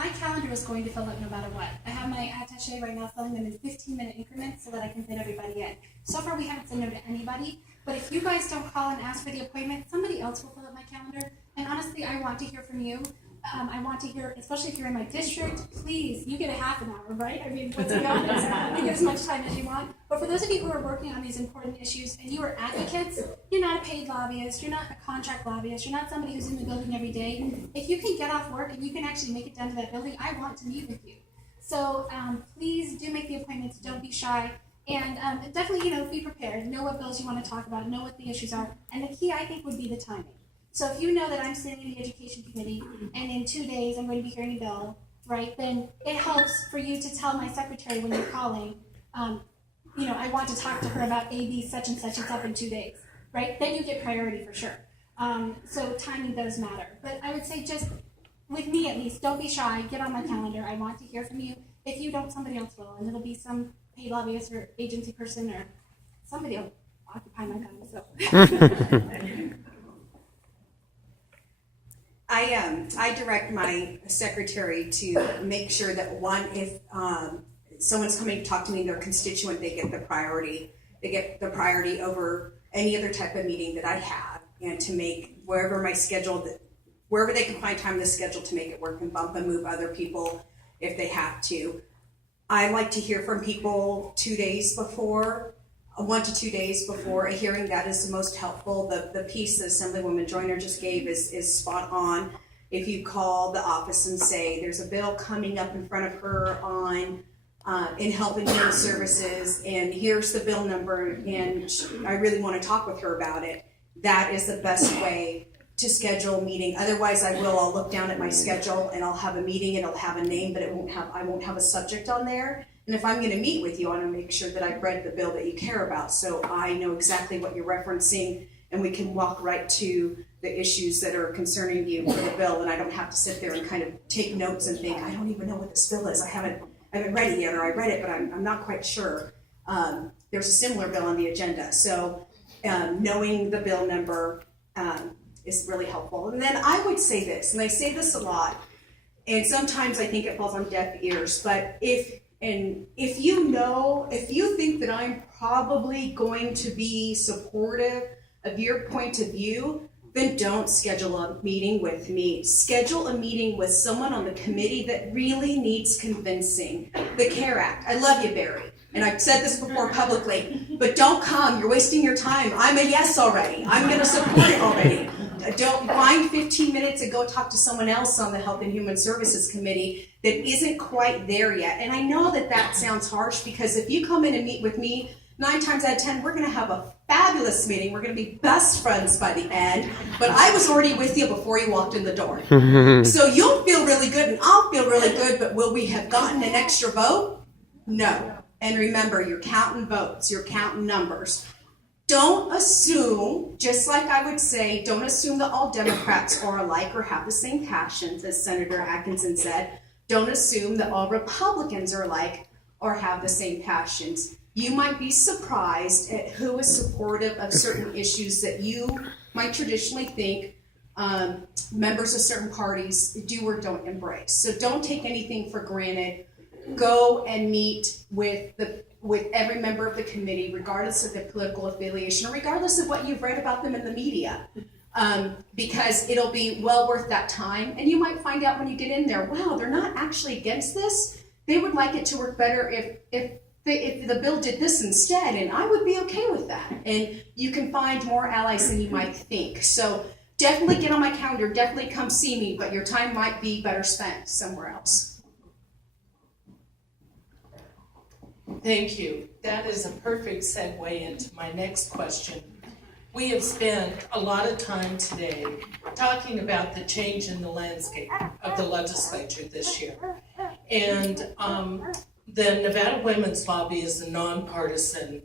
my calendar is going to fill up no matter what. I have my attaché right now filling them in 15-minute increments so that I can fit everybody in. So far, we haven't said no to anybody, but if you guys don't call and ask for the appointment, somebody else will fill up my calendar. And honestly, I want to hear from you. I want to hear, especially if you're in my district, please, you get a half an hour, right? I mean, what's the office? You get as much time as you want. But for those of you who are working on these important issues and you are advocates, you're not a paid lobbyist, you're not a contract lobbyist, you're not somebody who's in the building every day. If you can get off work and you can actually make it down to that building, I want to meet with you. So please do make the appointments, don't be shy. And definitely, be prepared. Know what bills you want to talk about, know what the issues are. And the key, I think, would be the timing. So if you know that I'm sitting in the education committee and in 2 days I'm going to be hearing a bill, right, then it helps for you to tell my secretary when you're calling, I want to talk to her about AB such and such, it's up in 2 days, right? Then you get priority for sure. So timing does matter. But I would say just, with me at least, don't be shy, get on my calendar. I want to hear from you. If you don't, somebody else will, and it'll be some paid lobbyist or agency person or somebody will occupy my time. So. I direct my secretary to make sure that if someone's coming to talk to me, their constituent, they get the priority. They get the priority over any other type of meeting that I have, and to make wherever they can find time in the schedule to make it work and bump and move other people if they have to. I like to hear from people 2 days before. 1 to 2 days before a hearing. That is the most helpful. The piece that Assemblywoman Joyner just gave is spot on. If you call the office and say there's a bill coming up in front of her on in Health and Human Services, and here's the bill number, and I really want to talk with her about it, that is the best way to schedule a meeting. Otherwise, I'll look down at my schedule and I'll have a meeting and it'll have a name, but I won't have a subject on there. And if I'm going to meet with you, I want to make sure that I've read the bill that you care about, so I know exactly what you're referencing, and we can walk right to the issues that are concerning you for the bill, and I don't have to sit there and kind of take notes and think, I don't even know what this bill is. I haven't read it yet, or I read it, but I'm not quite sure. There's a similar bill on the agenda, so knowing the bill number is really helpful. And then I would say this, and I say this a lot, and sometimes I think it falls on deaf ears, but if you think that I'm probably going to be supportive of your point of view, then don't schedule a meeting with me. Schedule a meeting with someone on the committee that really needs convincing. The CARE Act. I love you, Barry, and I've said this before publicly, but don't come. You're wasting your time. I'm a yes already. I'm going to support it already. Don't find 15 minutes and go talk to someone else on the Health and Human Services Committee that isn't quite there yet. And I know that sounds harsh, because if you come in and meet with me, 9 times out of 10, we're going to have a fabulous meeting. We're going to be best friends by the end. But I was already with you before you walked in the door. So you'll feel really good and I'll feel really good, but will we have gotten an extra vote? No. And remember, you're counting votes, you're counting numbers. Don't assume, just like I would say, don't assume that all Democrats are alike or have the same passions, as Senator Atkinson said. Don't assume that all Republicans are alike or have the same passions. You might be surprised at who is supportive of certain issues that you might traditionally think members of certain parties do or don't embrace. So don't take anything for granted. Go and meet with every member of the committee, regardless of their political affiliation or regardless of what you've read about them in the media, because it'll be well worth that time. And you might find out when you get in there, wow, they're not actually against this. They would like it to work better if the bill did this instead, and I would be okay with that. And you can find more allies than you might think. So definitely get on my calendar, definitely come see me, but your time might be better spent somewhere else. Thank you. That is a perfect segue into my next question. We have spent a lot of time today talking about the change in the landscape of the legislature this year. And the Nevada Women's Lobby is a nonpartisan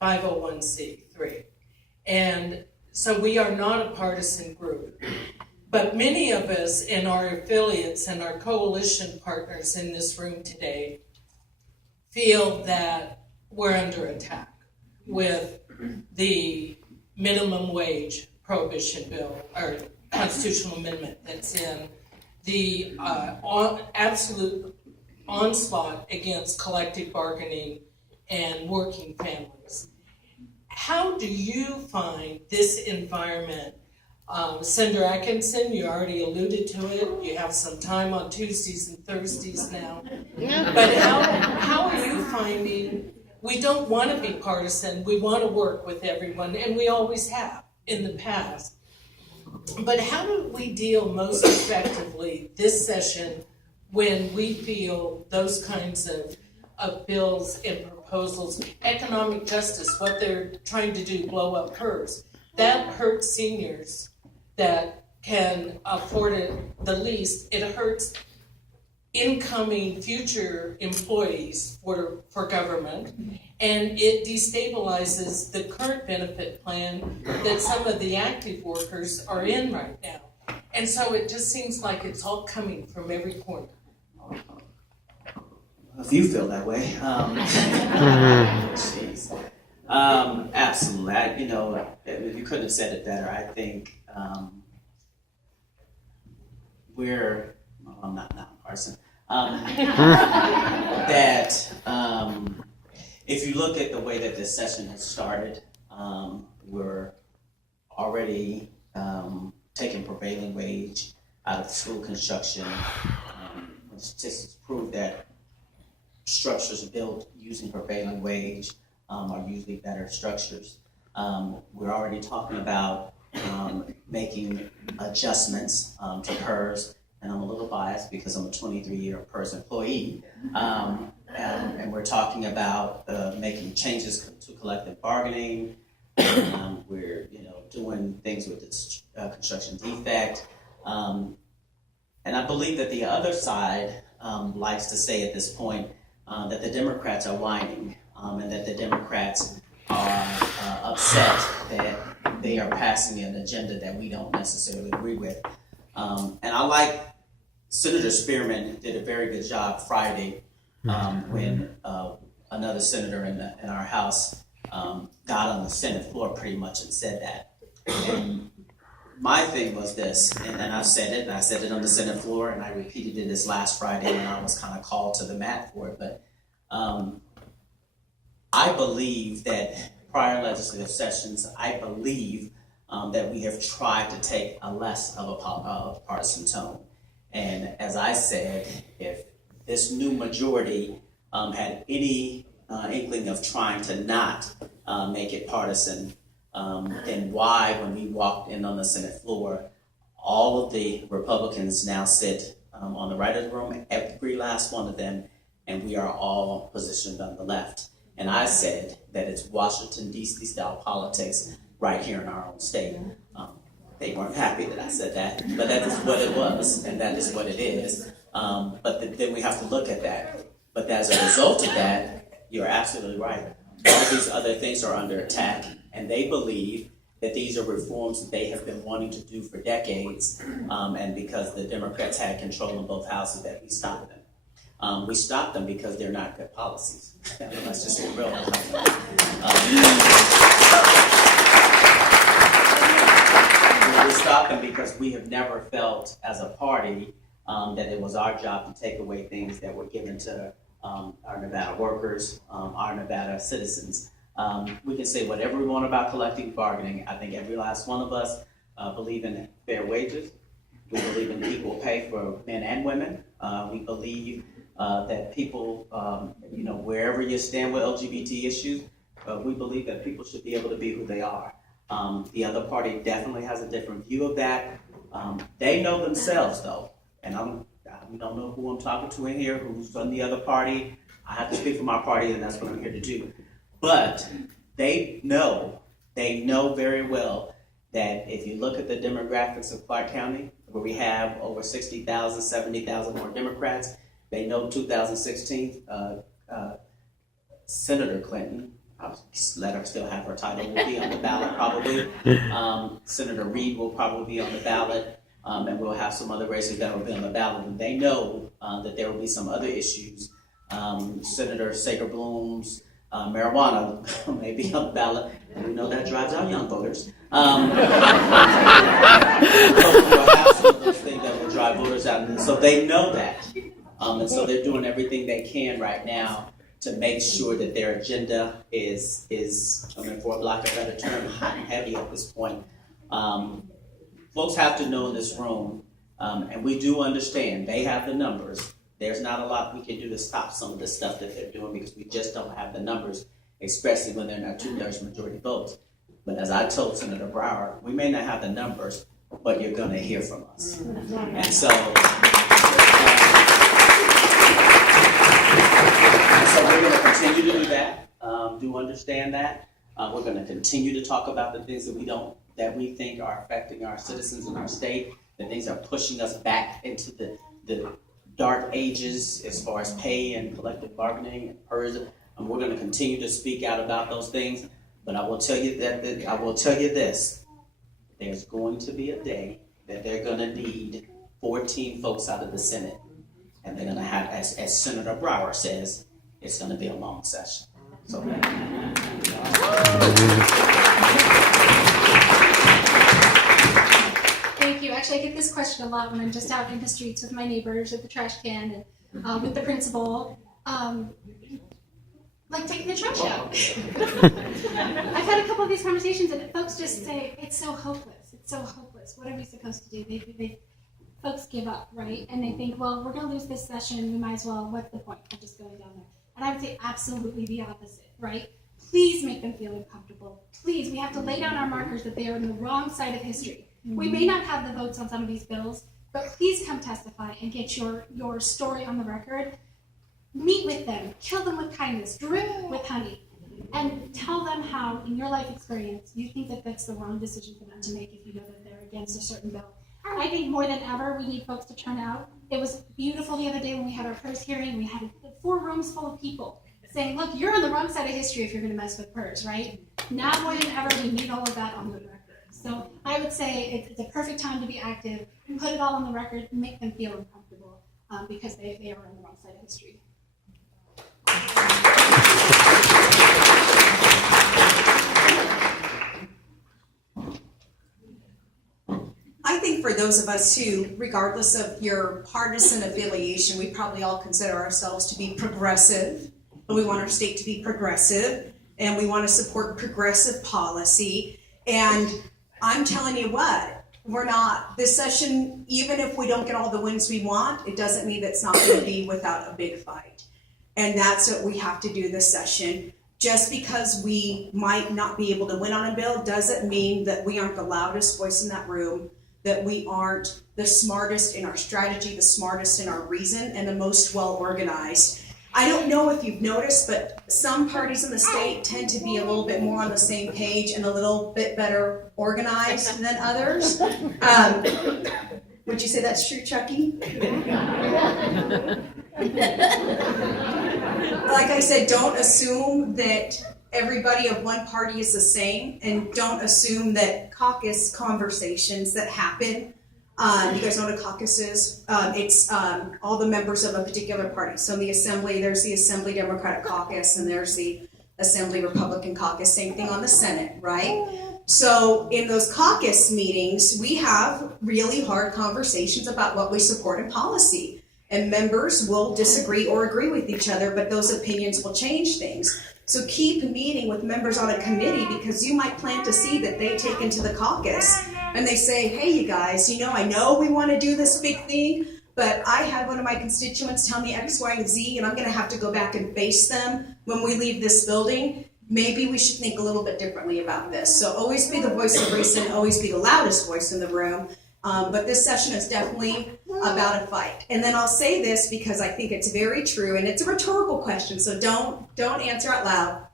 501c3. And so we are not a partisan group. But many of us in our affiliates and our coalition partners in this room today feel that we're under attack with the minimum wage prohibition bill or constitutional amendment that's in the absolute onslaught against collective bargaining and working families. How do you find this environment? Senator Atkinson, you already alluded to it. You have some time on Tuesdays and Thursdays now. But how are you finding, we don't want to be partisan, we want to work with everyone, and we always have in the past. But how do we deal most effectively this session when we feel those kinds of bills and proposals, economic justice, what they're trying to do, blow up PERS, that hurts seniors that can afford it the least. It hurts incoming future employees for government, and it destabilizes the current benefit plan that some of the active workers are in right now. And so it just seems like it's all coming from every corner. If you feel that way, jeez. Absolutely. You couldn't have said it better. I think I'm not partisan. That if you look at the way that this session has started, we're already taking prevailing wage out of school construction. Statistics prove that structures built using prevailing wage are usually better structures. We're already talking about making adjustments to PERS, and I'm a little biased because I'm a 23-year PERS employee. And we're talking about making changes to collective bargaining. We're doing things with the construction defect. And I believe that the other side likes to say at this point that the Democrats are whining, and that the Democrats are upset that they are passing an agenda that we don't necessarily agree with. And I like Senator Spearman did a very good job Friday when another senator in our House got on the Senate floor pretty much and said that. And my thing was this, and I said it, and I said it on the Senate floor, and I repeated it this last Friday when I was kind of called to the mat for it, but I believe that prior legislative sessions, I believe that we have tried to take a less of a partisan tone. And as I said, if this new majority had any inkling of trying to not make it partisan, then why, when we walked in on the Senate floor, all of the Republicans now sit on the right of the room, every last one of them, and we are all positioned on the left. And I said that it's Washington, D.C. style politics right here in our own state. They weren't happy that I said that, but that is what it was, and that is what it is. But then we have to look at that. But as a result of that, you're absolutely right. All these other things are under attack, and they believe that these are reforms that they have been wanting to do for decades, and because the Democrats had control in both houses, that we stopped them. We stopped them because they're not good policies. Let's just be real. We stopped them because we have never felt as a party that it was our job to take away things that were given to our Nevada workers, our Nevada citizens. We can say whatever we want about collective bargaining. I think every last one of us believe in fair wages. We believe in equal pay for men and women. We believe that people, wherever you stand with LGBT issues, we believe that people should be able to be who they are. The other party definitely has a different view of that. They know themselves, though, and I don't know who I'm talking to in here, who's on the other party. I have to speak for my party, and that's what I'm here to do. But they know very well that if you look at the demographics of Clark County, where we have over 60,000, 70,000 more Democrats, they know 2016, Senator Clinton, I'll let her still have her title, will be on the ballot probably. Senator Reed will probably be on the ballot, and we'll have some other races that will be on the ballot. And they know that there will be some other issues. Senator Sager-Bloom's marijuana may be on the ballot, and we know that drives out young voters. But we'll have some of those things that will drive voters out, and so they know that. And so they're doing everything they can right now to make sure that their agenda is, I mean, for lack of a better term, hot and heavy at this point. Folks have to know in this room, and we do understand, they have the numbers. There's not a lot we can do to stop some of the stuff that they're doing because we just don't have the numbers, especially when they're not 2/3 majority votes. But as I told Senator Brower, we may not have the numbers, but you're going to hear from us. And so we're going to continue to do that. Do understand that. We're going to continue to talk about the things that we think are affecting our citizens in our state, the things that are pushing us back into the dark ages as far as pay and collective bargaining and PERS. And we're going to continue to speak out about those things. But I will tell you this: there's going to be a day that they're going to need 14 folks out of the Senate, and they're going to have, as Senator Brower says, it's going to be a long session. So. Thank you. Actually, I get this question a lot when I'm just out in the streets with my neighbors at the trash can and with the principal. Like taking the trash out. I've had a couple of these conversations and folks just say, it's so hopeless. It's so hopeless. What are we supposed to do? Folks give up, right? And they think, well, we're going to lose this session. We might as well, what's the point of just going down there? And I would say absolutely the opposite, right? Please make them feel uncomfortable. Please, we have to lay down our markers that they are on the wrong side of history. We may not have the votes on some of these bills, but please come testify and get your story on the record. Meet with them, kill them with kindness, drip with honey, and tell them how, in your life experience, you think that that's the wrong decision for them to make if you know that they're against a certain bill. I think more than ever, we need folks to turn out. It was beautiful the other day when we had our PERS hearing. We had 4 rooms full of people saying, look, you're on the wrong side of history if you're going to mess with PERS, right? Now more than ever, we need all of that on the record. So I would say it's a perfect time to be active, put it all on the record, make them feel uncomfortable because they are on the wrong side of history. I think for those of us who, regardless of your partisan affiliation, we probably all consider ourselves to be progressive, and we want our state to be progressive, and we want to support progressive policy. And I'm telling you what, this session, even if we don't get all the wins we want, it doesn't mean that it's not going to be without a big fight. And that's what we have to do this session. Just because we might not be able to win on a bill doesn't mean that we aren't the loudest voice in that room, that we aren't the smartest in our strategy, the smartest in our reason, and the most well-organized. I don't know if you've noticed, but some parties in the state tend to be a little bit more on the same page and a little bit better organized than others. Would you say that's true, Chucky? Like I said, don't assume that everybody of one party is the same, and don't assume that caucus conversations that happen, you guys know what a caucus is? It's all the members of a particular party. So in the Assembly, there's the Assembly Democratic Caucus, and there's the Assembly Republican Caucus, same thing on the Senate, right? So in those caucus meetings, we have really hard conversations about what we support in policy. And members will disagree or agree with each other, but those opinions will change things. So keep meeting with members on a committee, because you might plant a seed that they take into the caucus. And they say, hey, you guys, I know we want to do this big thing, but I had one of my constituents tell me X, Y, and Z, and I'm going to have to go back and face them when we leave this building. Maybe we should think a little bit differently about this. So always be the voice of reason, always be the loudest voice in the room. But this session is definitely about a fight. And then I'll say this because I think it's very true, and it's a rhetorical question, so don't answer out loud.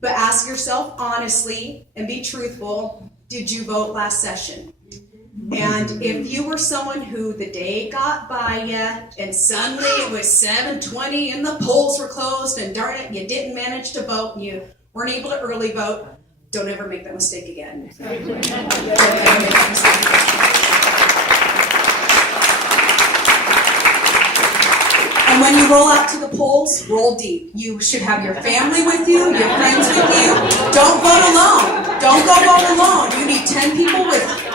But ask yourself honestly and be truthful, did you vote last session? And if you were someone who the day got by you and suddenly it was 7:20 and the polls were closed and darn it, you didn't manage to vote and you weren't able to early vote, don't ever make that mistake again. Don't ever make that mistake again. And when you roll out to the polls, roll deep. You should have your family with you, your friends with you. Don't vote alone. Don't go vote alone. You need 10 people with you.